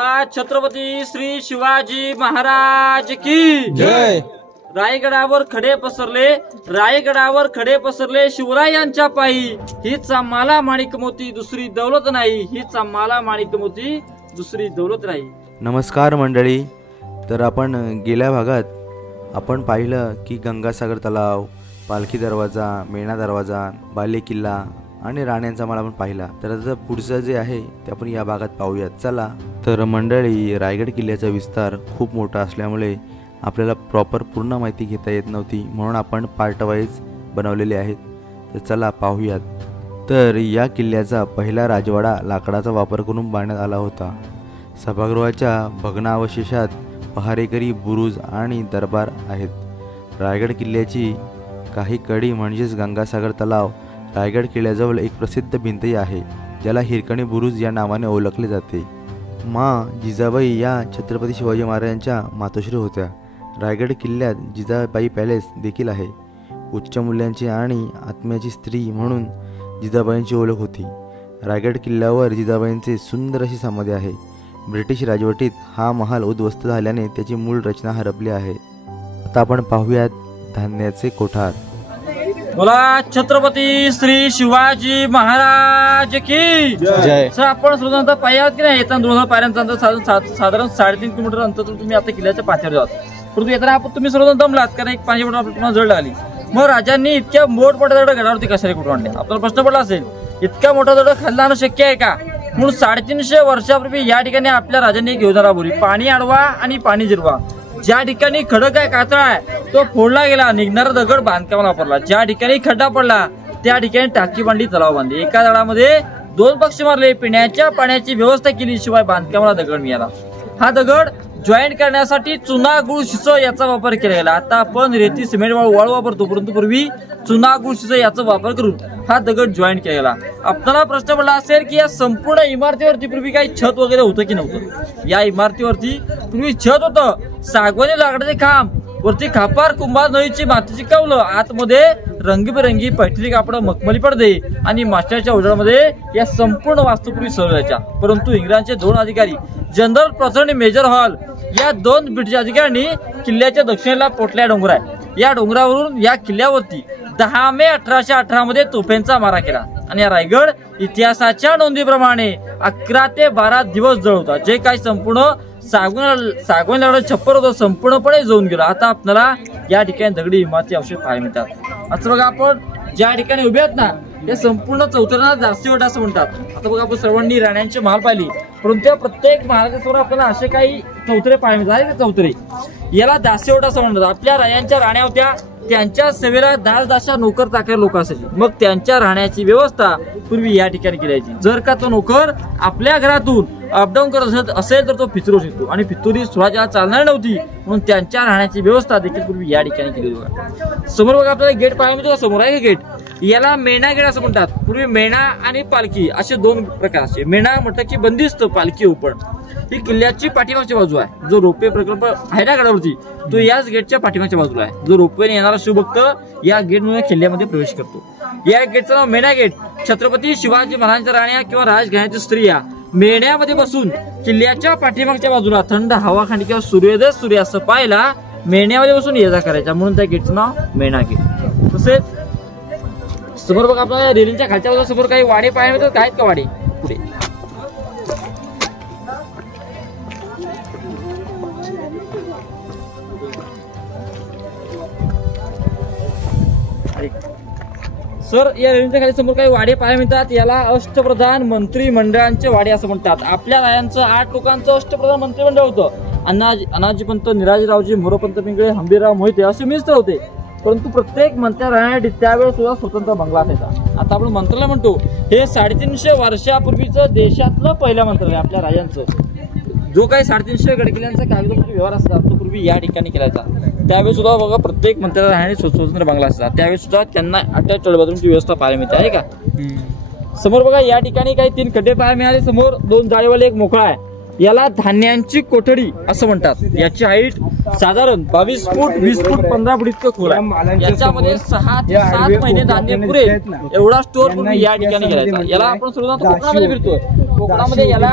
बोला छत्रपती श्री शिवाजी महाराज की जय। रायगडावर खडे पसरले शिवरायांच्या पायी, हीच आम्हाला माणिक मोती दुसरी दौलत नाही, हीच आम्हाला माणिक मोती दुसरी दौलत नाही। नमस्कार मंडळी, तर आपण गेल्या भागात आपण पाहिलं की गंगासागर तलाव, पालखी दरवाजा, मेणा दरवाजा, बाले किल्ला आणि राण्यांचा मला आपण पाहिला। तर आता पुढचं जे आहे ते आपण या भागात पाहूयात, चला। तर मंडळी, रायगड किल्ल्याचा विस्तार खूप मोठा असल्यामुळे आपल्याला प्रॉपर पूर्ण माहिती घेता येत नव्हती, म्हणून आपण पार्ट वाईज बनवलेले आहेत। तर चला पाहूयात। तर या किल्ल्याचा पहिला राजवाडा लाकडाचा वापर करून बांधण्यात आला होता। सभागृहाच्या भग्नावशेषात पहारेकरी, बुरुज आणि दरबार आहेत। रायगड किल्ल्याची काही कडी म्हणजेच गंगासागर तलाव रायगड किल्ल्याजवळ एक प्रसिद्ध भिंतही आहे, ज्याला हिरकणी बुरुज या नावाने ओळखले जाते। जिजाबाई या छत्रपती शिवाजी महाराजांच्या मातोश्री होत्या। रायगड किल्ल्यात जिजाबाई पॅलेस देखील आहे। उच्च मूल्यांची आणि आत्म्याची स्त्री म्हणून जिजाबाईंची ओळख होती। रायगड किल्ल्यावर जिजाबाईंचे सुंदर अशी समाधी आहे। ब्रिटिश राजवटीत हा महाल उद्ध्वस्त झाल्याने त्याची मूळ रचना हरपली आहे। आता आपण पाहूयात धान्याचे कोठार। बोला छत्रपती श्री शिवाजी महाराज की जय। सर, आपण साधारणतः पायऱ्यात की नाही येताना 2000 पायऱ्यांचं अंतर साधारण 3.5 किलोमीटर अंतर तुम्ही आता किल्ल्याच्या पायथ्यावर जात। परंतु येताना तुम्ही सर्वजण दमलात, कारण एक 5 मिनिट तुम्हाला जळ लागली। मग राजांनी इतक्या मोठमोठ्या दगड गडावरती कशाला कुठून आणले? आपल्याला प्रश्न पडला असेल, इतका मोठा दगड खाल्ला आणणं शक्य आहे का? म्हणून 350 वर्षापूर्वी या ठिकाणी आपल्या राजांनी एक योजना राबवली, पाणी अडवा आणि पाणी जिरवा। ज्या ठिकाणी खडक आहे, कातळा आहे, तो फोडला गेला, निघणारा दगड बांधकामाला वापरला। ज्या ठिकाणी खड्डा पडला त्या ठिकाणी टाकी बांधली, तलाव बांधली। एका दगडामध्ये 2 पक्षी मारले, पिण्याच्या पाण्याची व्यवस्था केली, शिवाय बांधकामाला दगड मिळाला। हा दगड जॉईंट करण्यासाठी चुना, गुळ, शिसं याचा वापर केला गेला। आता आपण रेती, सिमेंट, वाळू वापरतो, परंतु पूर्वी चुना, गुळ, शिसं याचा वापर करून हा दगड जॉईंट केला गेला। आपल्याला प्रश्न पडला असेल की या संपूर्ण इमारतीवरती पूर्वी काही छत वगैरे होतं की नव्हतं? या इमारतीवरती पूर्वी छत होतं, सागवानी लाकडाचे खांब, वरती खापार, कुंभार, नळीची मातीची कौलं, आतमध्ये रंगीबेरंगी पैठणी कापड, मखमली पडदे आणि मास्टरच्या उजेडामध्ये या संपूर्ण वास्तुपूर्वी सजवायच्या। परंतु इंग्रजांचे 2 अधिकारी, जनरल प्रसर आणि मेजर हॉल या 2 ब्रिटिश अधिकाऱ्यांनी किल्ल्याच्या दक्षिणेला पोटल्या डोंगर आहे, या डोंगरावरून या किल्ल्यावरती 10 मे 1818 मध्ये तोफांचा मारा केला। आणि या रायगड इतिहासाच्या नोंदीप्रमाणे 11 ते 12 दिवस जळवता। जे काही संपूर्ण सागवान लाकडाचं छप्पर होतं, संपूर्णपणे जळून गेलं। आता आपल्याला या ठिकाणी दगडी इमारती अवशेष पाहायला मिळतात। असं बघा, आपण ज्या ठिकाणी उभे आहेत ना, ते संपूर्ण चौथऱ्याला दासीवट असं म्हणतात। आता बघा, आपण सर्वांनी राण्यांची महाल पाहिली, परंतु प्रत्येक महाराजासमोर आपल्याला असे काही चौथरे पाहायला मिळतात। चौथरे याला दासीवट असं म्हणतात। आपल्या रायांच्या राण्या होत्या, त्यांच्या सेवेला दास नोकर चाकर लोक असायचे। मग त्यांच्या राहण्याची व्यवस्था पूर्वी या ठिकाणी केली जायची। जर का तो नोकर आपल्या घरातून अपडाऊन करत असेल तर तो फितरू शकतो, आणि फितुरी स्वतःला चालणार नव्हती, म्हणून त्यांच्या राहण्याची व्यवस्था देखील पूर्वी या ठिकाणी केली होती। समोर बघा, आपल्याला गेट पाहायला मिळतो, समोर आहे गेट, याला मेणा गेट असं म्हणतात। पूर्वी मेणा आणि पालखी असे 2 प्रकार असते। मेणा म्हटलं की बंदिस्त, पालखी ओपन। ही किल्ल्याची पाठीमागची बाजू आहे। जो रोपवे प्रकल्प आहे ना गडावरती, तो याच गेटच्या पाठीमागच्या बाजूला आहे। जो रोपवेने येणारा शिवभक्त या गेटमुळे किल्ल्यामध्ये प्रवेश करतो। या गेटचं नाव मेणा गेट। छत्रपती शिवाजी महाराजांच्या राण्या किंवा राजघराण्याच्या स्त्रिया मेण्यामध्ये बसून किल्ल्याच्या पाठीमागच्या बाजूला थंड हवाखांडी किंवा सूर्योदय, सूर्यास्त पाहायला मेण्यामध्ये बसून ये जा करायचा, म्हणून त्या गेटचं नाव मेणा गेट। तसेच समोर बघा, आपल्याला रेलिंगच्या खालच्या बाजूला समोर काही वाडे पाहायला मिळतात। काय आहेत का वाडे? पुढे सर, या रेल्वेच्या खाली समोर काही वाडे पाहायला मिळतात। याला अष्टप्रधान मंत्रिमंडळांचे वाडे असं म्हणतात। आपल्या रायांचं 8 लोकांचं अष्टप्रधान मंत्रिमंडळ होतं। अनाजीपंत, निराजीरावजी, मोरोपंत पिंगळे, हंबीरराव मोहिते असे मिनिस्टर होते। परंतु प्रत्येक मंत्र्या राहण्यासाठी त्यावेळेस सुद्धा स्वतंत्र बंगला असायचा। आता आपण मंत्रालय म्हणतो, हे 350 वर्षापूर्वीचं देशातलं पहिलं मंत्रालय आपल्या राजांचं। जो काही 350 गडकिल्ल्यांचा कागदपत्र व्यवहार असतात तो पूर्वी या ठिकाणी केलायचा। त्यावेळी सुद्धा बघा, प्रत्येक मंत्र्याला राहणे स्वतंत्र बंगला असतात। त्यावेळी सुद्धा त्यांना अटॅच बाथरूमची व्यवस्था पाहायला मिळते, आहे का? समोर बघा, या ठिकाणी काही 3 खड्डे पाहायला मिळाले। समोर 2 जाळीवाले, एक मोकळा आहे। याला धान्यांची कोठडी असं म्हणतात। याची हाईट साधारण 22 फूट, 20 फूट, 15 फूट इतकं खोल आहे। याच्यामध्ये 6 ते 7 महिने धान्य पुरे एवढा स्टोर पूर्वी या ठिकाणी केलायचा। याला आपण सर्वजण कोकणामध्ये फिरतोय, कोकणामध्ये याला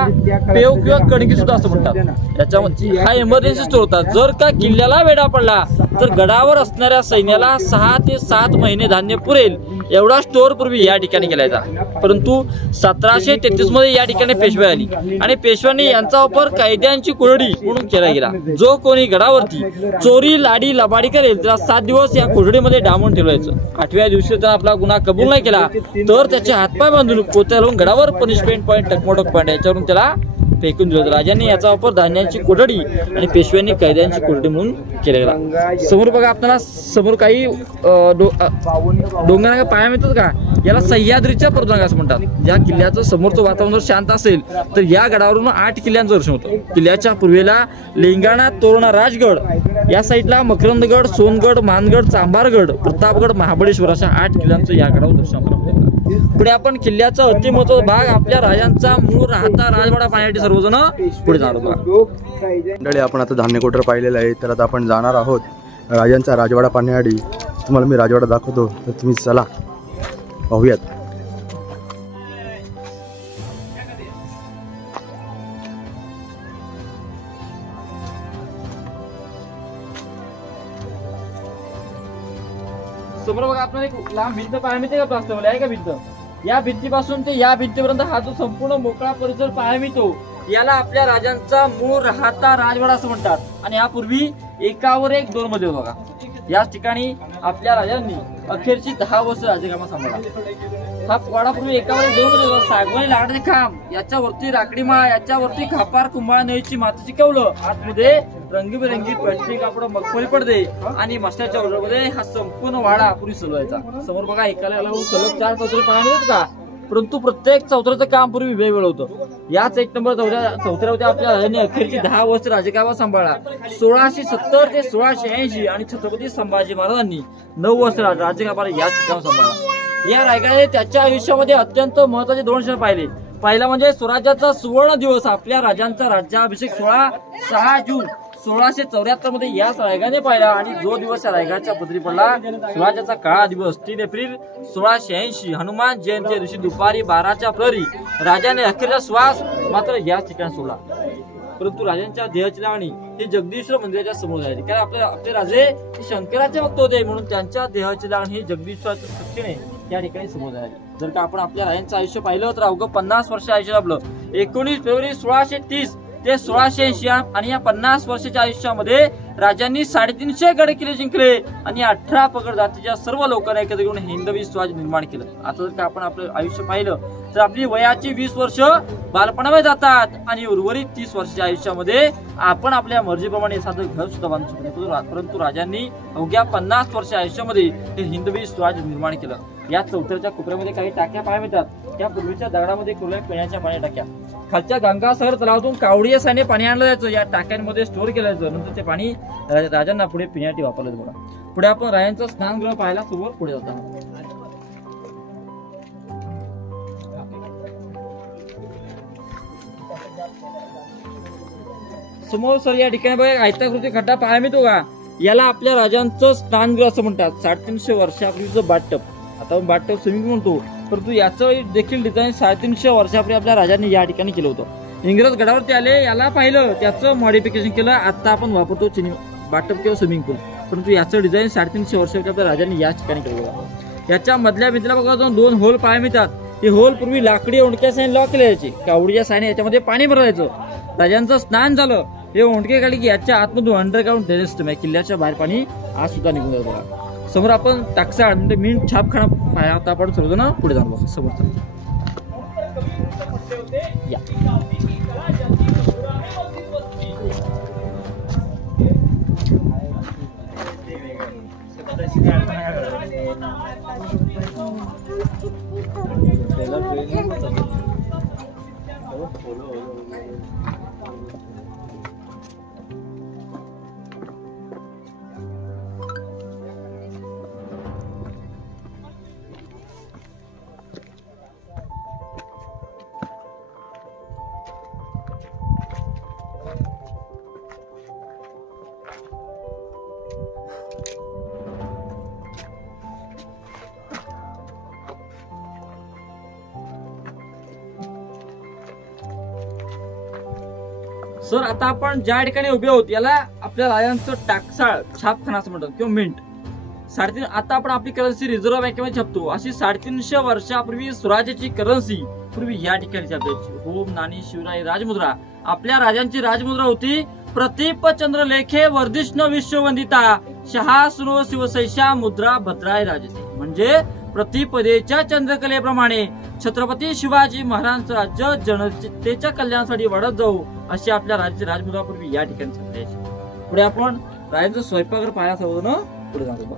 पेव किंवा कणगी सुद्धा असं म्हणतात। याच्यामध्ये हा इमर्जन्सी स्टोर होता। जर का किल्ल्याला वेढा पडला तर गडावर असणाऱ्या सैन्याला 6 ते 7 महिने धान्य पुरेल एवढा स्टोर पूर्वी या ठिकाणी केला जायचा। परंतु 1733 मध्ये या ठिकाणी पेशवाई आली आणि पेशव्यांनी यांचा वापर कैद्यांची कोठडी म्हणून केला गेला। जो कोणी गडावरती चोरी लाडी लबाडी करेल त्याला 7 दिवस या कोठडीमध्ये डांबून ठेवायचं। 8व्या दिवशी जर आपला गुन्हा कबूल नाही केला तर त्याचे हातपाय बांधून पोत्या लावून गडावर पनिशमेंट पॉईंट टकमोटक पॉईंट याच्यावरून त्याला फेकून दिलं। राजांनी याचा वापर धान्याची कोठडी आणि पेशव्यांनी कैद्यांची कोठडी म्हणून केला गेला। समोर बघा आपल्याला समोर काही डोंगरांना पाया मिळतात का, याला सह्याद्रीच्या पर्वतरांगा असं म्हणतात। ज्या किल्ल्याचं समोरचं वातावरण जर शांत असेल तर या गडावरून 8 किल्ल्यांचं दर्शन होतं। किल्ल्याच्या पूर्वेला लेंगाणा, तोरणा, राजगड, या साईडला मकरंदगड, सोनगड, मानगड, चांभारगड, प्रतापगड, महाबळेश्वर अशा 8 किल्ल्यांचं या गडावर दर्शन होतं। पुढे आपण किल्ल्याचा अतिमहत्वाचा भाग आपल्या राजांचा मूळ राहता राजवाडा पाहण्यासाठी सर्वजण पुढे जाणार आहोत। मंडळी आपण आता धान्य कोटर पाहिलेलं आहे, तर आता आपण जाणार आहोत राजांचा राजवाडा पाहण्यासाठी। तुम्हाला मी राजवाडा दाखवतो, तर तुम्ही चला पाहूयात। समोर बघा आपल्याला एक लांब भिंत पाहायला मिळते का, प्लास्टरवाली आहे का भिंत। या भिंतीपासून ते या भिंतीपर्यंत हा जो संपूर्ण मोकळा परिसर पाहायला मिळतो याला आपल्या राजांचा मूळ राहता राजवाडा असं म्हणतात। आणि यापूर्वी एकावर एक 2 मध्ये होता बघा। याच ठिकाणी आपल्या राजांनी अखेरची 10 वर्ष राज्यकामा सांभाळला। हा वाडापूर्वी एकावर एक 2 मध्ये होता। सागवानी लाकडाचे खांब, याच्यावरती राखडी माळ, याच्यावरती खापार कुंभार नळीची मातीची कौलं, आतमध्ये रंगीबेरंगी पट्टी कापड मखमली पडदे आणि मस्त्याच्या ओढ्यामध्ये हा संपूर्ण वाडा पूर्वी सजवायचा। समोर बघा एकाला लागून सलग 4 चौथरे पाहायला मिळतात का, परंतु प्रत्येक चौथऱ्याचं काम पूर्वी वेगवेगळं होतं। याच 1 नंबर चौथऱ्यावरती आपल्या राजांनी अखेरची 10 वर्ष राजकारभार सांभाळला। 1670 ते 1680 आणि छत्रपती संभाजी महाराजांनी 9 वर्ष राज्यकारभार याच ठिकाणी सांभाळला। या रायगडाने त्याच्या आयुष्यामध्ये अत्यंत महत्त्वाचे 2 क्षण पाहिले। पहिला म्हणजे स्वराज्याचा सुवर्ण दिवस, आपल्या राजांचा राज्याभिषेक 6 जून 1674 मध्ये याच रायगडाने पाहिला। आणि जो दिवस या रायगडाच्या पदरी पडला स्वराज्याचा काळा दिवस 3 एप्रिल 1686 हनुमान जयंती दिवशी दुपारी 12च्या प्रहरी राजाने अखेरचा श्वास मात्र याच ठिकाणी सोडला। परंतु राजांच्या देहाची लावणी ही जगदीश्वर मंदिराच्या समोर झाली, कारण आपले राजे शंकराचे भक्त होते म्हणून त्यांच्या देहाची लावणी ही जगदीश्वराच्या शक्तीने या ठिकाणी समोर झाली। जर का आपण आपल्या राजांचं आयुष्य पाहिलं तर अवघं 50 वर्ष आयुष्य आपलं 19 फेब्रुवारी 1630 ते 1680 आणि या 50 वर्षाच्या आयुष्यामध्ये राजांनी 350 गड किल्ले जिंकले आणि 18 पगड जातीच्या सर्व लोकांना एकत्र घेऊन हिंदवी स्वराज्य निर्माण केलं। आता जर का आपण आपलं आयुष्य पाहिलं तर आपली वयाची 20 वर्ष बालपणामध्ये जातात आणि उर्वरित 30 वर्षाच्या आयुष्यामध्ये आपण आपल्या मर्जीप्रमाणे साधं घर सुद्धा बांधू शकतो। परंतु राजांनी अवघ्या 50 वर्ष आयुष्यामध्ये हे हिंदवी स्वराज्य निर्माण केलं। या चौथऱ्याच्या कोपऱ्यामध्ये काही टाक्या पाहायला मिळतात। त्या पूर्वीच्या दगडामध्ये कोरलेल्या पिण्याच्या पाणी टाक्या, खालच्या गंगासागर तलावातून कावडीच्या साने पाणी आणलं जायचं, या टाक्यांमध्ये स्टोअर केलं जायचं। नंतर ते पाणी राजांना पुढे पिण्यासाठी वापरलं जातं बघा। पुढे आपण राजांचं स्नानगृह पाहायला सुरुवात पुढे जातो। समोर सर या ठिकाणी बघा आयताकृती खड्डा पाहायला मिळतो का, याला आपल्या राजांचं स्नानगृह असं म्हणतात। 350 वर्षापूर्वीचं बाथटब, आता आपण बाथटब स्विमिंग म्हणतो, परंतु याचं देखील डिझाईन 350 वर्षापूर्वी आपल्या राजांनी या ठिकाणी केलं होतं। इंग्रज गडावरती आले, याला पाहिलं, त्याचं मॉडिफिकेशन केलं, आता आपण वापरतो बाथटब किंवा स्विमिंग पूल, परंतु याचं डिझाईन 350 वर्षापूर्वी आपल्या राजांनी याच ठिकाणी केलं होतं। याच्या मधल्या भिंतीला बघा 2 होल पाहायला मिळतात। हे होल पूर्वी लाकडी ओंडक्या साने लॉक केले जायचे, कावडीच्या साने याच्यामध्ये पाणी भरायचं। राजांचं स्नान झालं, हे ओंडके काढले की याच्या आतमधून अंडरग्राऊंड ड्रेनेज सिस्टम आहे, किल्ल्याच्या बाहेर पाणी आज सुद्धा निघून जातं बघा। समोर आपण टाकसाळ म्हणजे मीन छापखाना पाहिला, आता आपण सर्वजण पुढे जाऊ बघा। समोर या सर आता आपण ज्या ठिकाणी उभे आहोत याला आपल्या राजांचं टाकसाळ छापखाना असं म्हणतात किंवा मिंट. 3.5 आता आपण आपली करन्सी रिझर्व्ह बँकेमध्ये छापतो. अशी 350 वर्षापूर्वी स्वराज्याची करन्सी पूर्वी या ठिकाणी छापायची. होम, नाणी, शिवराई, राजमुद्रा. आपल्या राजांची राजमुद्रा होती प्रतीप चंद्र लेखे वर्धिष्णू विश्ववंदिता शहा सुनो शिवसैषा मुद्रा भद्राय राजते. म्हणजे प्रतिपदेच्या चंद्रकलेप्रमाणे छत्रपती शिवाजी महाराजांचं राज्य जनतेच्या कल्याणासाठी वाढत जाऊ अशी आपल्या राज्याची राजमुद्रा पूर्वी या ठिकाणी छापायची. पुढे आपण राजांचं स्वयंपाकघर पाहायला हवं ना. पुढे जातो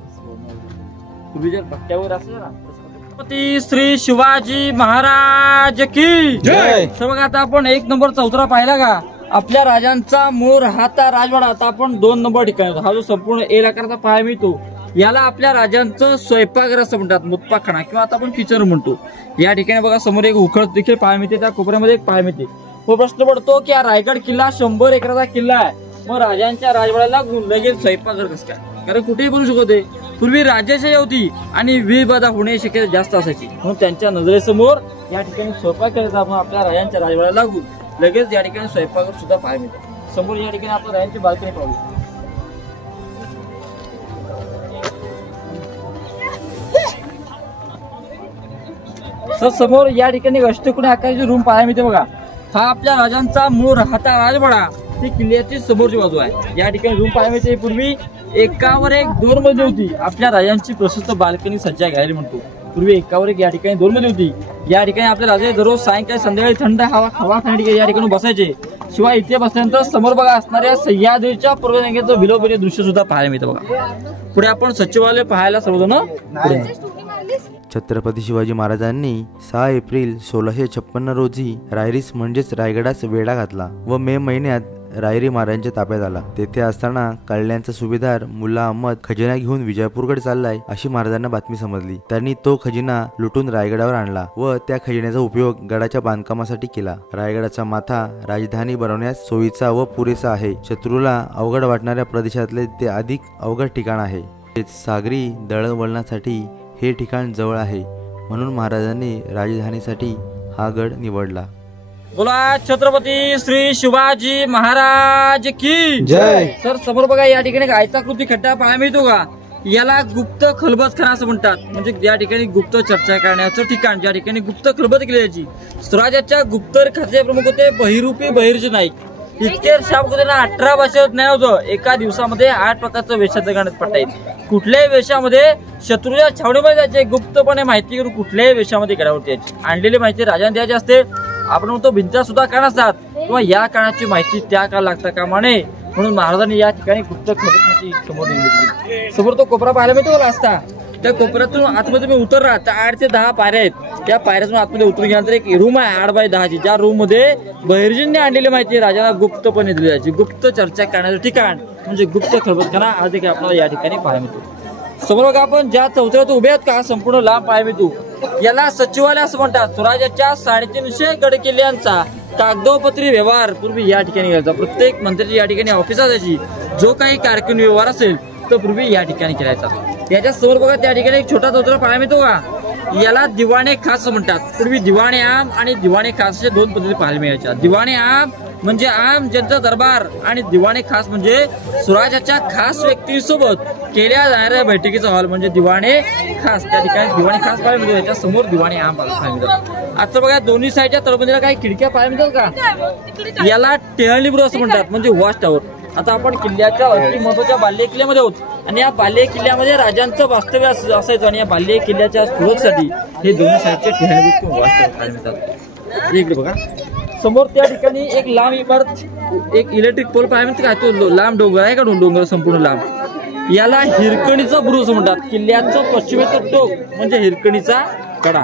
पूर्वी जर भट्ट्यावर असेल ना. छत्रपती श्री शिवाजी महाराज की जय. बघा आता आपण 1 नंबरचा उतरा पाहिला का. आपल्या राजांचा मूळ राहता राजवाडा. आता आपण 2 नंबर ठिकाणी हा जो संपूर्ण एल आकाराचा पाहायला मिळतो याला आपल्या राजांचं स्वयंपाकघर असं म्हणतात, मुतपाकखाना किंवा आता आपण किचन म्हणतो. या ठिकाणी बघा समोर एक उखळ देखील पाहायला मिळते, त्या कोपऱ्यामध्ये एक पाहायला मिळते. मग प्रश्न पडतो की हा रायगड किल्ला 100 एकराचा किल्ला आहे, मग राजांच्या राजवाड्याला लगेच स्वयंपाकघर कसं काय. कारण कुठेही बनू शकते. पूर्वी राजाशाही होती आणि विवाद होण्याची शक्यता जास्त असायची, म्हणून त्यांच्या नजरेसमोर या ठिकाणी स्वयंपाक करायचा. आपण आपल्या राजांच्या राजवाड्याला लागून लगेच या ठिकाणी स्वयंपाकघर सुद्धा पाहायला मिळते. समोर या ठिकाणी आपण राजांची बाल्कनी पाहू. सर समोर या ठिकाणी अष्टकोनी आकाराची रूम पाहायला मिळते बघा. हा आपल्या राजांचा मूळ राहता राजवाडा. ती किल्ल्याची समोरची बाजू आहे. या ठिकाणी रूम पाहायला मिळते. पूर्वी एकावर एक 2 मजली होती. आपल्या राजांची प्रशस्त बाल्कनी सज्जा घ्यायला म्हणतो. पूर्वी एकावर एक या ठिकाणी 2 मजली होती. या ठिकाणी आपले राजे दररोज सायंकाळी संध्याकाळी थंड हवा खाण्यासाठी या ठिकाणी बसायचे. शिवाय इथे बसल्यानंतर समोर बघा असणाऱ्या सह्याद्रीच्या पूर्वदिशेचं विलोभनीय दृश्य सुद्धा पाहायला मिळतं बघा. पुढे आपण सचिवालय पाहायला सर्वजण. छत्रपती शिवाजी महाराजांनी 6 एप्रिल 1656 रोजी रायरीस म्हणजेच रायगडास वेढा घातला व मे महिन्यात रायरी महाराजांच्या ताब्यात आला. तेथे असताना कल्याणचा सुभेदार मुल्ला अहमद खजिना घेऊन विजापूरकडे चाललाय अशी महाराजांना बातमी समजली. त्यांनी तो खजिना लुटून रायगडावर आणला व त्या खजिन्याचा उपयोग गडाच्या बांधकामासाठी केला. रायगडाचा माथा राजधानी बनवण्यास सोयीचा व पुरेसा आहे. शत्रूला अवघड वाटणाऱ्या प्रदेशातले ते अधिक अवघड ठिकाण आहे. सागरी दळणवळणासाठी हे ठिकाण जवळ आहे, म्हणून महाराजांनी राजधानीसाठी हा गड निवडला. बोला छत्रपती श्री शिवाजी महाराज की जय. सर समोर बघा या ठिकाणी एक आयताकृती खड्डा पाहायला मिळतो का. याला गुप्त खलबतखाना असं म्हणतात. म्हणजे या ठिकाणी गुप्त चर्चा करण्याचं ठिकाण, ज्या ठिकाणी गुप्त खलबत केली जायची. स्वराज्याच्या गुप्तर खात्याचे प्रमुख होते बहिरूपी बहिर्जी नाईक. इतके शाबक त्यांना 18 भाषेत नाही होतं. एका दिवसामध्ये 8 प्रकारचं वेशाचं गाणं पडता येईल. कुठल्याही वेशामध्ये शत्रूच्या छावणीमध्ये जायचे, गुप्तपणे माहिती करून कुठल्याही वेशामध्ये गडावरती यायची. आणलेली माहिती राजांना द्यायची असते. आपण म्हणतो भिंत्या सुद्धा काळ असतात किंवा या काळाची माहिती त्या काळ लागता कामा नये, म्हणून महाराजांनी या ठिकाणी गुप्त खलबतखान्याची समोर निर्मिती केली. समोर तो कोपरा पाहायला मिळतो रस्ता. त्या कोपऱ्यातून आतमध्ये तुम्ही उतरला तर 8 ते 10 पायऱ्या आहेत. त्या पायऱ्यातून आतमध्ये उतरून गेल्यानंतर एक रूम आहे 8 बाय 10ची. ज्या रूम मध्ये बहिर्जींनी आणलेली माहिती राजाला गुप्तपणे दिली जायची. गुप्त चर्चा करण्याचं ठिकाण म्हणजे गुप्त खलबतखाना आज देखील आपल्याला या ठिकाणी पाहायला मिळतो. समोर बघा आपण ज्या चौथऱ्यात उभे आहेत का संपूर्ण लांब पाहायला मिळतो. याला सचिवालय असं म्हणतात. स्वराज्याच्या 350 गड किल्ल्यांचा कागदोपत्री व्यवहार पूर्वी या ठिकाणी घ्यायचा. प्रत्येक मंत्र्याची या ठिकाणी ऑफिस असायची. जो काही कारखानी व्यवहार असेल तो पूर्वी या ठिकाणी करायचा. याच्या समोर बघा त्या ठिकाणी एक छोटा चौथरा पाहायला मिळतो का. याला दिवाणे खास म्हणतात. पूर्वी दिवाणे आम आणि दिवाणे खास अशा 2 पद्धती पाहायला मिळायच्या. दिवाणे आम म्हणजे आम जनता दरबार आणि दिवाणे खास म्हणजे स्वराज्याच्या खास व्यक्तींसोबत केल्या जाणाऱ्या बैठकीचा हॉल म्हणजे दिवाणे खास. त्या ठिकाणी दिवाणे खास पाहायला मिळतो. याच्या समोर दिवाणे आम पाहायला मिळतात. आता बघा दोन्ही साईडच्या तळबंदीला काही खिडक्या पाहायला मिळतात का. याला टेहळणी असं म्हणतात म्हणजे वॉच टावर. आता आपण किल्ल्याच्या अति महत्वाच्या बाल्य किल्ल्यामध्ये आहोत आणि या बाल्य किल्ल्यामध्ये राजांचं वास्तव्य असायचं आणि या बाल्य किल्ल्याच्या सुरक्षेसाठी हे दोन्ही साईडचे टेहळणी किंवा वॉच टावर पाहायला मिळतात. इकडे बघा समोर त्या ठिकाणी एक लांब इमारत, एक इलेक्ट्रिक पोल पाहायला मिळते का. तो लांब डोंगर आहे का डोंगर संपूर्ण लांब. याला हिरकणीचा बुरुज असं म्हणतात. किल्ल्याचं पश्चिमेचं टोक म्हणजे हिरकणीचा कडा.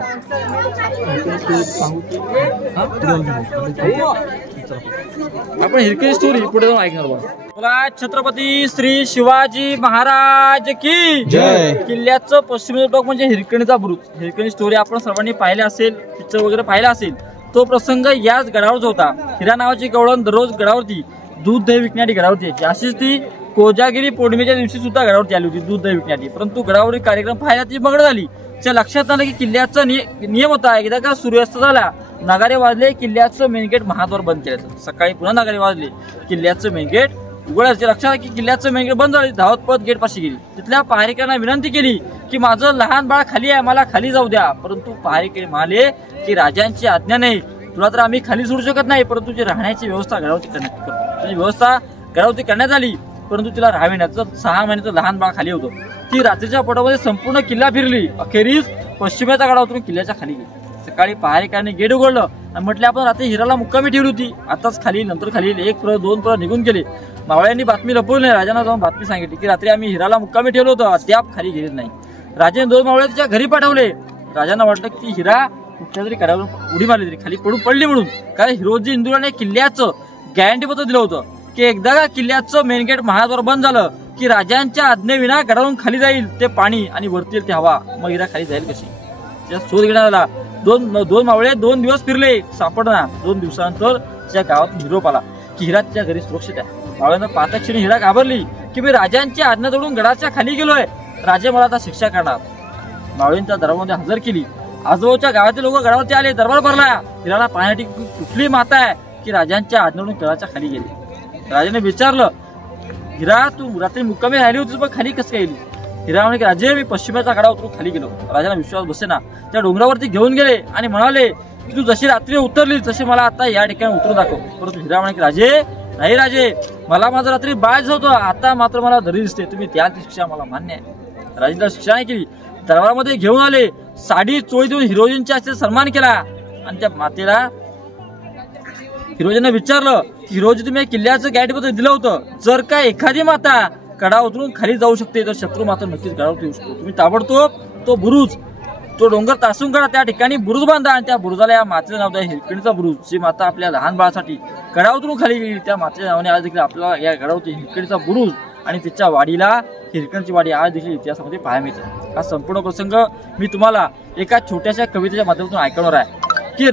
आपण हिरकणी स्टोरी पुढे जाऊन ऐकणार बघा. बोला छत्रपती श्री शिवाजी महाराज की जय. किल्ल्याचं पश्चिमेचं टोक म्हणजे हिरकणीचा बुरुज. हिरकणी स्टोरी आपण सर्वांनी पाहिले असेल, पिक्चर वगैरे पाहिला असेल. तो प्रसंग याच गडावरच होता. हिरा नावाची गवळण दररोज गडावरती दूध दही विकण्यासाठी गडावरती यायची. अशीच ती कोजागिरी पौर्णिमेच्या दिवशी सुद्धा गडावरती आली होती दूध दही विकण्यासाठी, परंतु गडावरील कार्यक्रम पाहायला ती मग्न झाली. त्या लक्षात आलं की किल्ल्याचा नियम होता, एकदा का सूर्यास्त झाला नगारे वाजले किल्ल्याचं मेन गेट महाद्वार बंद केलं. सकाळी पुन्हा नगारे वाजले किल्ल्याचं मेन गेट उघडायचे. लक्षात आलं की किल्ल्याचं मेन गेट बंद झाले. धावत पळत गेट पाशी गेली. तिथल्या पहारेकरांना विनंती केली की माझं लहान बाळ खाली आहे, मला खाली जाऊ द्या. परंतु पहारेकरी म्हणाले की राजांची आज्ञा नाही, तुला तर आम्ही खाली सोडू शकत नाही, परंतु तुझी राहण्याची व्यवस्था गडावरती करण्यात करतो. तुझी व्यवस्था गडावरती करण्यात आली, परंतु तिला राहावे नाही. 6 महिन्याचं लहान बाळ खाली होतं. ती रात्रीच्या पटामध्ये संपूर्ण किल्ला फिरली, अखेरीस पश्चिमेच्या गडावरून किल्ल्याच्या खाली गेली. सकाळी पहारेकरांनी गेट उघडलं आणि म्हटले आपण रात्री हिराला मुक्कामी ठेवली होती, आताच खाली नंतर खाली 1 प्रहर 2 प्रहर निघून गेले. मावळ्यांनी बातमी लपवली नाही. राजांना जाऊन बातमी सांगितली की रात्री आम्ही हिराला मुक्कामी ठेवलं होतं, अद्याप खाली गेलेत नाही. राजाने 2 मावळे तिच्या घरी पाठवले. राजांना वाटलं की ती हिरा कुठल्या तरी कडावरून उडी मारली तरी खाली पडली म्हणून, कारण हिरोजी इंदुराने किल्ल्याचं गॅरंटी पत्र दिलं होतं की एकदा का किल्ल्याचं मेन गेट महाद्वार बंद झालं की राजांच्या आज्ञेविना गडावरून खाली जाईल ते पाणी आणि वरती येईल ते हवा, मग हिरा खाली जाईल कशी. त्या शोध घेण्यात आला. 2 मावळे 2 दिवस फिरले, सापडणार. 2 दिवसानंतर त्या गावात निरोप आला की हिरा तिच्या घरी सुरक्षित आहे. मावळ्यांना पाहता क्षणी हिरा घाबरली की मी राजांची आज्ञा तोडून गडाच्या खाली गेलोय, राजे मला आता शिक्षा करणार. मावळींनी त्या दरबारामध्ये हजर केली. आजूबाजूच्या गावातील लोक गडावरती आले, दरबार भरला. हिराला पाहण्यासाठी कुठली माता आहे की राजांच्या आज्ञेवरून गडाच्या खाली गेली. राजाने विचारलं, हिरा तू रात्री मुक्कामी राहिली होतीस पण खाली कसं काय गेली? हिरा म्हणे की राजे मी पश्चिमेच्या गडावर उतरून खाली गेलो. राजाला विश्वास बसेना. त्या डोंगरावरती घेऊन गेले आणि म्हणाले की तू जशी रात्री उतरली तशी मला आता या ठिकाणी उतरून दाखव. परंतु हिरा म्हणे की राजे नाही राजे, मला माझं रात्री बाळ होतं, आता मात्र मला धरी दिसते, तुम्ही द्याल ती शिक्षा मला मान्य आहे. राजेंना शिक्षा नाही केली. दरबारामध्ये घेऊन आले, साडी चोळी देऊन हिरोजींच्या हस्ते सन्मान केला आणि त्या मातेला हिरोजींना विचारलं की हिरोजी तुम्ही किल्ल्याचं गॅरंटीपत्र दिलं होतं, जर का एखादी माता कडा उतरून खाली जाऊ शकते तर शत्रू मात्र नक्कीच गडावर येऊ शकतो. तुम्ही ताबडतोब तो बुरुज, तो डोंगर तासून काढा, त्या ठिकाणी बुरुज बांधा आणि त्या बुरुजाला या मातेचं नाव द्या हिरकणीचा बुरुज. जी माता आपल्या लहान बाळासाठी कडा उतरून खाली गेली त्या मातेच्या नावाने आज देखील आपल्याला या गडावरती हिरकणीचा बुरुज आणि तिच्या वाडीला हिरकणची वाडी आज देखील इतिहासामध्ये पाहायला मिळते. हा संपूर्ण प्रसंग मी तुम्हाला एका छोट्याशा कवितेच्या माध्यमातून ऐकवणार आहे की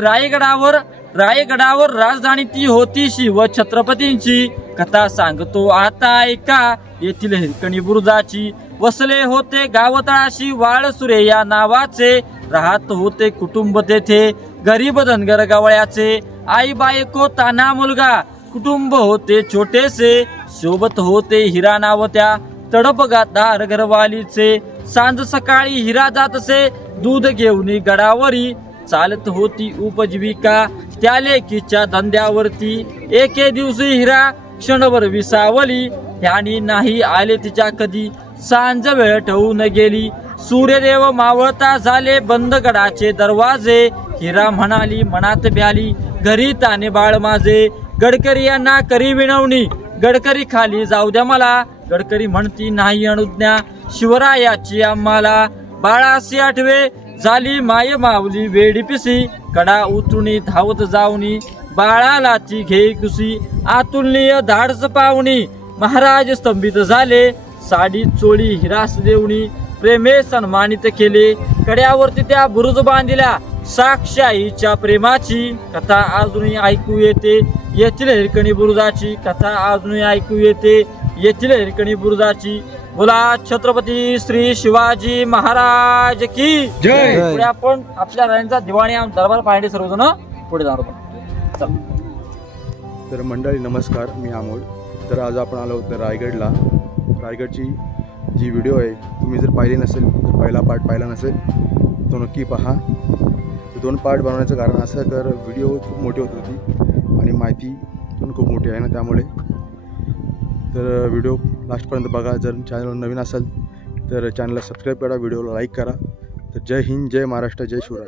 रायगडावर राजधानी ती होती शिव छत्रपतींची, कथा सांगतो आता ऐका येथील हिरकणी बुरुजाची. वसले होते गाव तळाशी वाळसुरे या नावाचे, राहत होते कुटुंब तेथे गरीब धनगर गवळ्याचे. आई बायको ताना मुलगा कुटुंब होते छोटेसे, सोबत होते हिरा नाव त्या तडपगादार घरवालीचे. सांज सकाळी हिरा जात असे दूध घेऊन गडावरी, चालत होती उपजीविका त्या लेकीच्या धंद्यावरती. एके दिवशी हिरा क्षणभर विसावली, ह्यानी नाही आले तिच्या कधी, सांज वेळ ठेवून गेली. सूर्यदेव मावळता झाले बंद गडाचे दरवाजे, हिरा म्हणाली मनात ब्याली घरी ताने बाळ माझे. गडकरी यांना करी विनवणी, गडकरी खाली जाऊ द्या मला, गडकरी म्हणती नाही अनुज्ञा शिवरायाची आम्हाला. बाळासी आठवे झाली माय मावली वेडी पिसी, कडा उतरुणी धावत जाऊनी बाळाला ती घे कुसी. अतुलनीय धाडस पाहुणी महाराज स्तंभित झाले, साडी चोळी हिरास देवणी प्रेमे सन्मानित केले. कड्यावरती त्या बुरुज बांधिला साक्षाईच्या प्रेमाची, कथा अजूनही ऐकू येते येथील हिरकणी बुरुजाची. कथा अजूनही ऐकू येते येथील हिरकणी बुरुजाची. बोला छत्रपती श्री शिवाजी महाराज की जय. पुढे आपण आपल्या राजांचा दिवाणी दरबार पाहणे सर्वजण पुढे जाणार आहोत. तर मंडळी नमस्कार, मी अमोल. तर आज आपण आलो होतो रायगडला. रायगडची जी व्हिडिओ आहे तुम्ही जर पाहिली नसेल तर पहिला पार्ट पाहिला नसेल तो नक्की पहा. 2 पार्ट बनवण्याचं कारण असं तर व्हिडिओ खूप मोठी होत होती आणि माहिती पण खूप मोठी आहे ना, त्यामुळे तर व्हिडिओ लास्टपर्यंत बघा. जर चॅनल नवीन असेल तर चॅनलला सबस्क्राईब करा, व्हिडिओला लाईक करा. तर जय हिंद, जय महाराष्ट्र, जय शिवराय.